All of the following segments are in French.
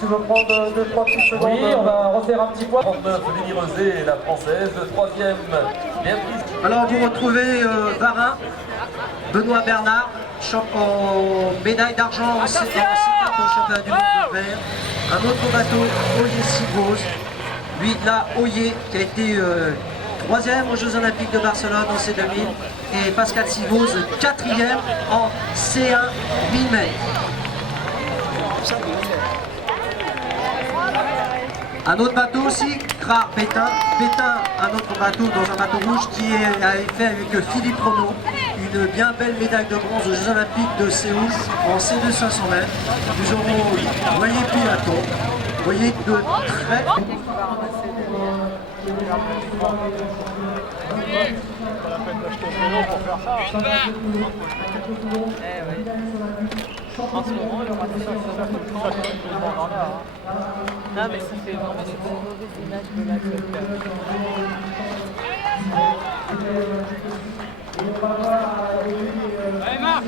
tu veux prendre 2-3 petites secondes. Oui, on va refaire un petit point. 39, Lénie Rosé, la française. Troisième, Béatrice. Alors vous retrouvez Varin, Benoît Bernard, médaille d'argent en championnat du monde de verre. Un autre bateau, Oyer Sigos. Lui là, Oyer, qui a été troisième aux Jeux Olympiques de Barcelone en C2000. Et Pascal Sigos, quatrième en C1 1000 mètres. Un autre bateau aussi, Gras Pétain, un autre bateau dans un bateau rouge qui a été fait avec Philippe Renaud, une bien belle médaille de bronze aux Jeux Olympiques de Séoul en C2 500 mètres. Nous aurons Voyer Pilaton, Voyer de très... En ce moment, le ratisson est super content. Non, mais ça fait vraiment une mauvaise image de la Allez, Marc!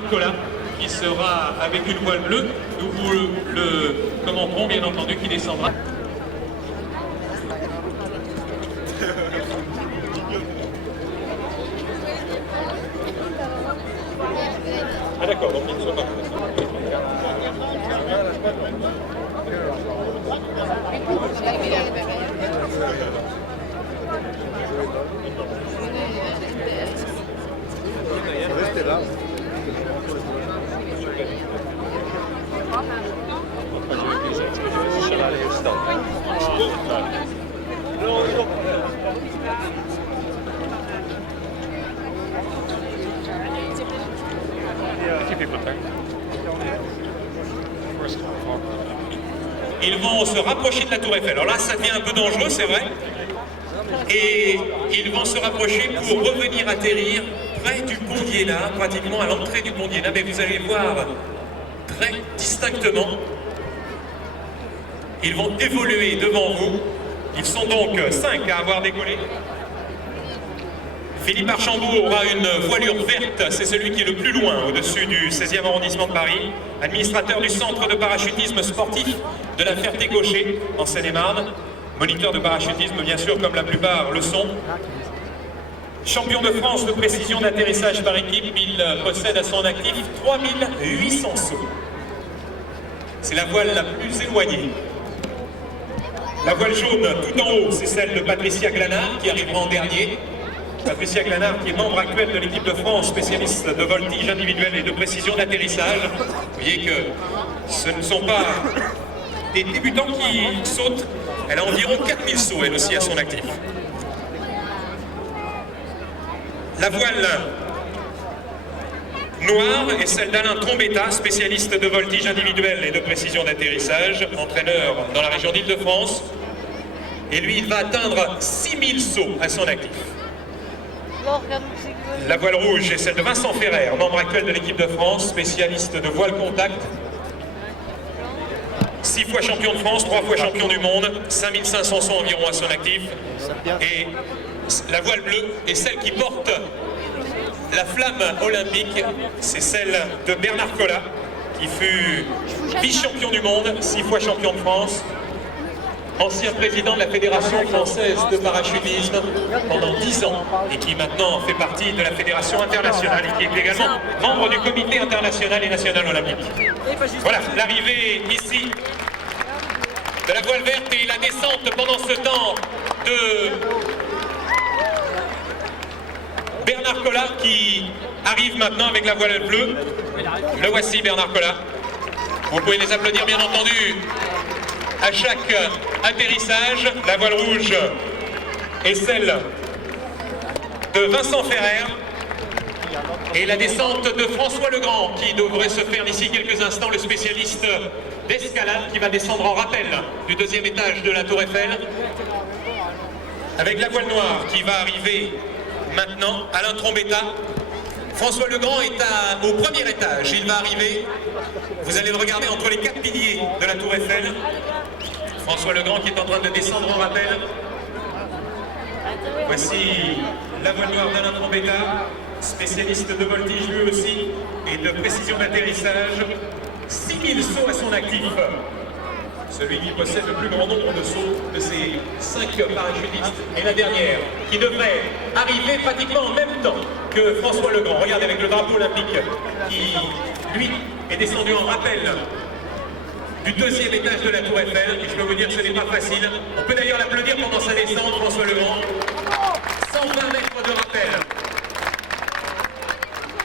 Nicolas, qui sera avec une voile bleue, nous vous le commenterons bien entendu, qui descendra. Ah d'accord, donc ils ne sont pas Restez là. Ils vont se rapprocher de la Tour Eiffel. Alors là, ça devient un peu dangereux, c'est vrai. Et ils vont se rapprocher pour revenir atterrir près du pont d'Iéna, pratiquement à l'entrée du pont d'Iéna. Mais vous allez voir très distinctement, ils vont évoluer devant vous. Ils sont donc 5 à avoir décollé. Philippe Archambault aura une voilure verte, c'est celui qui est le plus loin au-dessus du 16e arrondissement de Paris, administrateur du centre de parachutisme sportif de la Ferté-Gaucher en Seine-et-Marne, moniteur de parachutisme bien sûr comme la plupart le sont. Champion de France de précision d'atterrissage par équipe, il possède à son actif 3800 sauts. C'est la voile la plus éloignée. La voile jaune tout en haut, c'est celle de Patricia Glanard qui arrivera en dernier. Patricia Glanard qui est membre actuel de l'équipe de France, spécialiste de voltige individuelle et de précision d'atterrissage. Vous voyez que ce ne sont pas des débutants qui sautent. Elle a environ 4000 sauts elle aussi à son actif. La voile noire est celle d'Alain Trombetta, spécialiste de voltige individuelle et de précision d'atterrissage, entraîneur dans la région d'Île-de-France. Et lui, il va atteindre 6000 sauts à son actif. La voile rouge est celle de Vincent Ferrer, membre actuel de l'équipe de France, spécialiste de voile contact. 6 fois champion de France, 3 fois champion du monde, 5500 sauts environ à son actif. Et la voile bleue est celle qui porte la flamme olympique, c'est celle de Bernard Collat, qui fut vice-champion du monde, 6 fois champion de France, ancien président de la Fédération française de parachutisme pendant 10 ans et qui maintenant fait partie de la Fédération internationale et qui est également membre du comité international et national olympique. Voilà, l'arrivée ici de la voile verte et la descente pendant ce temps de Bernard Collat qui arrive maintenant avec la voile bleue. Le voici Bernard Collat. Vous pouvez les applaudir bien entendu à chaque atterrissage. La voile rouge est celle de Vincent Ferrer et la descente de François Legrand qui devrait se faire d'ici quelques instants, le spécialiste d'escalade qui va descendre en rappel du 2e étage de la Tour Eiffel avec la voile noire qui va arriver maintenant. Alain Trombetta. François Legrand est au 1er étage, il va arriver, vous allez le regarder entre les 4 piliers de la Tour Eiffel. François Legrand qui est en train de descendre en rappel. Voici la voile noire d'Alain Trombetta, spécialiste de voltige lui aussi et de précision d'atterrissage. 6000 sauts à son actif. Celui qui possède le plus grand nombre de sauts de ces 5 parachutistes. Et la dernière, qui devrait arriver pratiquement en même temps que François Legrand. Regardez, avec le drapeau olympique, qui, lui, est descendu en rappel du 2e étage de la Tour Eiffel. Et je peux vous dire que ce n'est pas facile. On peut d'ailleurs l'applaudir pendant sa descente, François Legrand. 120 mètres de rappel.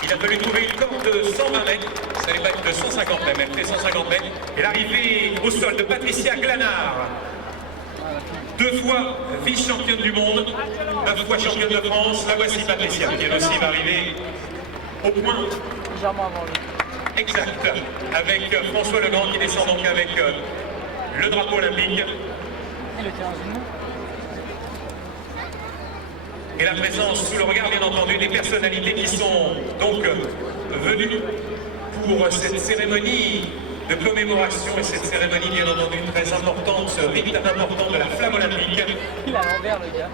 Il a fallu trouver une corde de 120 mètres, ça n'est pas de 150 mètres, elle fait 150 mètres. Et l'arrivée au sol de Patricia Glanard, 2 fois vice-championne du monde, 9 fois championne de France. La voici Patricia, qui elle aussi va arriver au point exact, avec François Legrand qui descend donc avec le drapeau olympique. Et la présence sous le regard, bien entendu, des personnalités qui sont donc venues pour cette cérémonie de commémoration et cette cérémonie, bien entendu, très importante, ce rite important de la flamme olympique. Il a l'envers, le gars.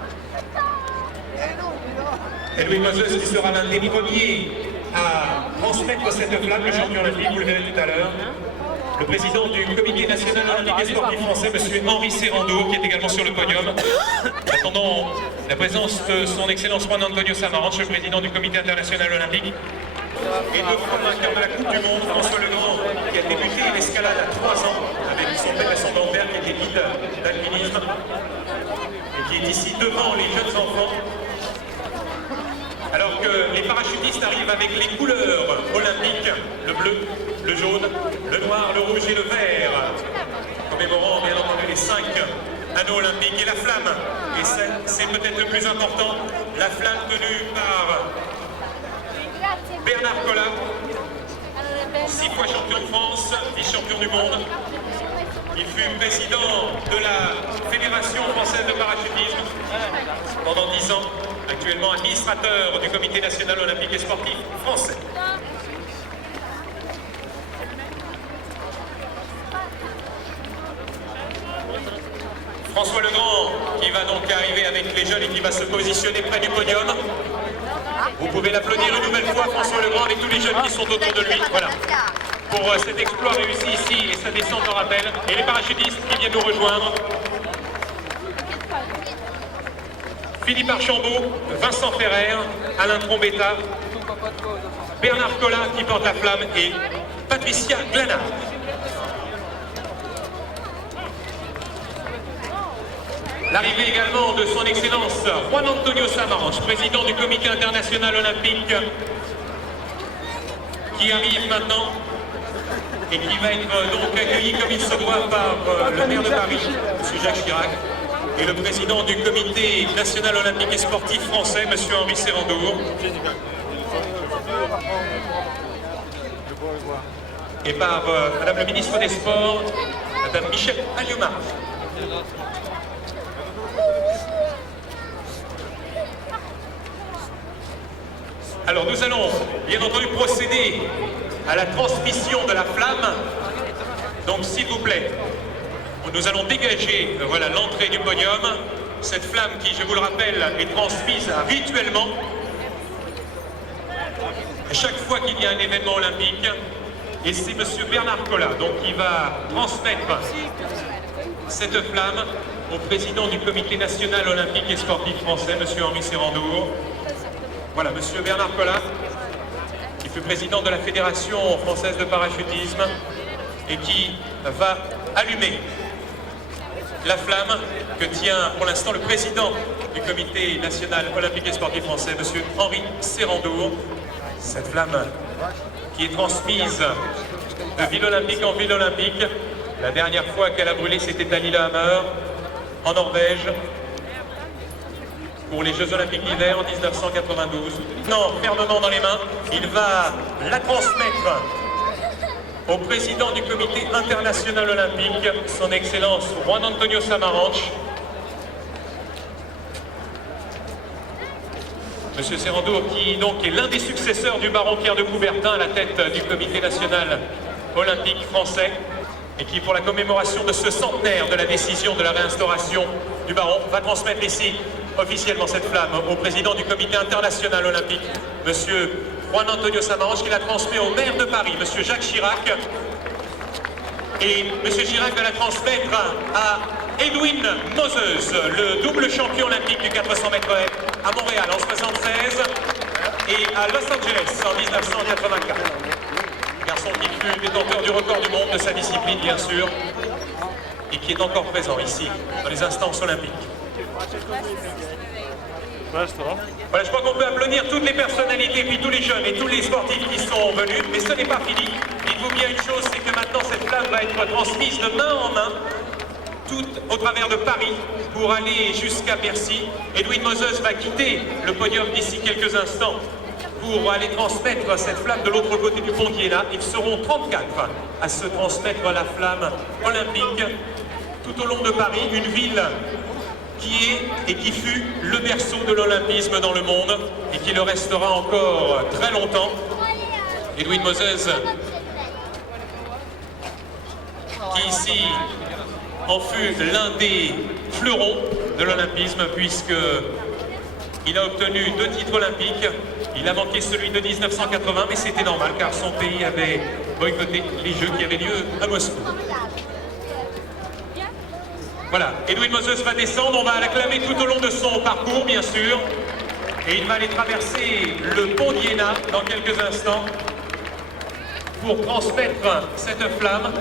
Et Louis Moses qui sera l'un des premiers à transmettre cette flamme, le champion olympique, vous le verrez tout à l'heure. Le président du comité national olympique et sportif français, M. Henri Serrando, qui est également sur le podium. Attendant la présence de son excellence Juan Antonio Samaranch, le président du comité international olympique. Et 2 fois vainqueur de la Coupe du Monde, François Legrand, qui a débuté l'escalade à 3 ans avec son père et son grand-père, qui était guide d'alpinisme, et qui est ici devant les jeunes enfants. Alors que les parachutistes arrivent avec les couleurs olympiques, le bleu, le jaune, le noir, le rouge et le vert, commémorant bien entendu les 5 anneaux olympiques et la flamme. Et c'est peut-être le plus important, la flamme tenue par Bernard Collat, 6 fois champion de France, vice-champion du monde. Il fut président de la Fédération française de parachutisme pendant 10 ans, actuellement administrateur du comité national olympique et sportif français. François Legrand qui va donc arriver avec les jeunes et qui va se positionner près du podium. Vous pouvez l'applaudir une nouvelle fois, François Legrand, avec tous les jeunes qui sont autour de lui. Voilà. Pour cet exploit réussi ici et sa descente en rappel. Et les parachutistes qui viennent nous rejoindre. Philippe Archambault, Vincent Ferrer, Alain Trombetta, Bernard Collat qui porte la flamme et Patricia Glanard. L'arrivée également de son excellence Juan Antonio Samaranch, président du comité international olympique, qui arrive maintenant et qui va être donc accueilli comme il se doit par le maire de Paris, M. Jacques Chirac, et le président du comité national olympique et sportif français, M. Henri Serrando, et par Madame le ministre des Sports, Madame Michèle Alliomard. Alors nous allons bien entendu procéder à la transmission de la flamme. Donc s'il vous plaît, nous allons dégager voilà l'entrée du podium. Cette flamme qui, je vous le rappelle, est transmise rituellement à chaque fois qu'il y a un événement olympique. Et c'est M. Bernard Collat donc, qui va transmettre cette flamme au président du comité national olympique et sportif français, M. Henri Serrando. Voilà, M. Bernard Collat, qui fut président de la Fédération française de parachutisme et qui va allumer la flamme que tient pour l'instant le président du comité national olympique et sportif français, M. Henri Serrando. Cette flamme qui est transmise de ville olympique en ville olympique. La dernière fois qu'elle a brûlé, c'était à Lillehammer, en Norvège, pour les Jeux Olympiques d'hiver en 1992. Non, fermement dans les mains, il va la transmettre au président du comité international olympique, son excellence Juan Antonio Samaranch. Monsieur Serrando, qui donc est l'un des successeurs du baron Pierre de Coubertin à la tête du comité national olympique français, et qui, pour la commémoration de ce centenaire de la décision de la réinstauration du baron, va transmettre ici officiellement cette flamme au président du comité international olympique, monsieur Juan Antonio Samaranch, qui la transmet au maire de Paris, monsieur Jacques Chirac. Et monsieur Chirac va la transmettre à Edwin Moses, le double champion olympique du 400 mètres à Montréal en 1976 et à Los Angeles en 1984. Garçon qui fut détenteur du record du monde de sa discipline, bien sûr, et qui est encore présent ici, dans les instances olympiques. Voilà, je crois qu'on peut applaudir toutes les personnalités, puis tous les jeunes et tous les sportifs qui sont venus, mais ce n'est pas fini. Dites-vous bien une chose, c'est que maintenant cette flamme va être transmise de main en main, tout au travers de Paris, pour aller jusqu'à Bercy. Edwin Moses va quitter le podium d'ici quelques instants pour aller transmettre cette flamme de l'autre côté du pont d'Iéna. Ils seront 34 à se transmettre la flamme olympique tout au long de Paris, une ville qui est et qui fut le berceau de l'olympisme dans le monde et qui le restera encore très longtemps. Edwin Moses, qui ici en fut l'un des fleurons de l'olympisme, puisqu'il a obtenu 2 titres olympiques. Il a manqué celui de 1980, mais c'était normal car son pays avait boycotté les Jeux qui avaient lieu à Moscou. Voilà, Edwin Moses va descendre, on va l'acclamer tout au long de son parcours, bien sûr. Et il va aller traverser le pont d'Iéna dans quelques instants pour transmettre cette flamme.